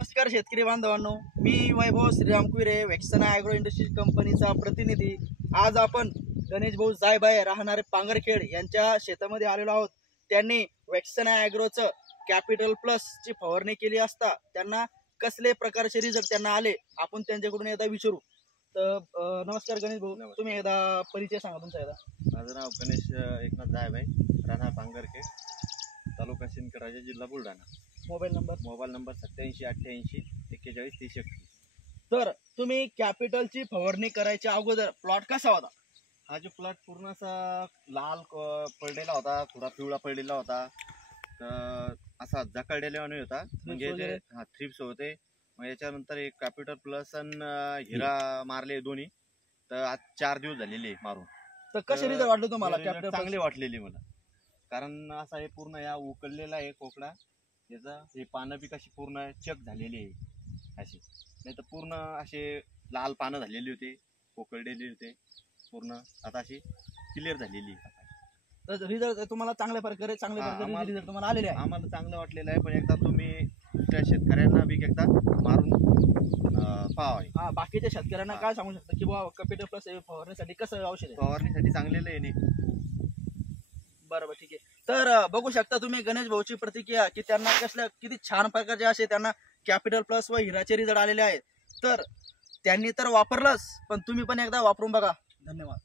नमस्कार शेतकरी बांधवांनो, मी वैभव श्रीराम कुरे, वेक्सना ॲग्रो इंडस्ट्री कंपनीचा प्रतिनिधी। आज आपण गणेश भाऊ जायबाय राहणारे पांगरखेड यांच्या शेतामध्ये आलेलो आहोत। त्यांनी वेक्सना ॲग्रोचं कॅपिटल प्लस ची फवारणी केली असता त्यांना कसले प्रकारचे रिझल्ट त्यांना आले आपण त्यांच्याकडून एकदा विचारू। तर नमस्कार गणेश भाऊ, तुम्ही एकदा परिचय सांगा तुमचा एकदा। माझं नाव गणेश एकनाथ जायबाई, राहणार पांगरखेड, तालुका सिंदखेड, जिल्हा बुलढाणा। Mobile number 8788 41 30 31। तर तुम्ही कॅपिटलची फवारणी करायच्या अगोदर प्लॉट कसा होता? हा जो प्लॉट पूर्ण असा लाल पडलेला होता, थोडा पिवळा पडलेला होता, तर असा जखळलेला होता, म्हणजे जे थ्रिप्स होते। मग याच्यानंतर एक कॅपिटल प्लस आणि हिरा मारले दोन्ही, तर आज 4 दिवस झालेले मारून। तर कसे रिझल्ट वाटले तुम्हाला? कॅपिटल चांगले वाटलेले मला, कारण असा हे पूर्ण या उकळलेला आहे कोकडा, याचा हे पानं बी कशी पूर्ण चक झालेली आहे अशी, नाही तर पूर्ण असे लाल पानं झालेली होते, कोकळलेले होते पूर्ण, आता अशी क्लिअर झालेली आहे। तर रिझल्ट तुम्हाला चांगल्या प्रकारे रिझल्ट तुम्हाला आलेले आहे? आम्हाला चांगलं वाटलेलं आहे, पण एकदा तुम्ही दुसऱ्या शेतकऱ्यांना बी एकदा मारून पाहावे। हा, बाकीच्या शेतकऱ्यांना काय सांगू शकता की बाबा कॅपिटल प्लस फवारण्यासाठी कसं औषध आहे? फवारणीसाठी चांगलेलं आहे नाही? बरोबर, ठीक आहे। तर बघू शकता तुम्ही गणेश भाऊची प्रतिक्रिया की त्यांना कसल्या किती छान प्रकारचे असे त्यांना कॅपिटल प्लस व हिराचे रिझल्ट आलेले आहेत। तर त्यांनी तर वापरलंच, पण तुम्ही पण एकदा वापरून बघा। धन्यवाद।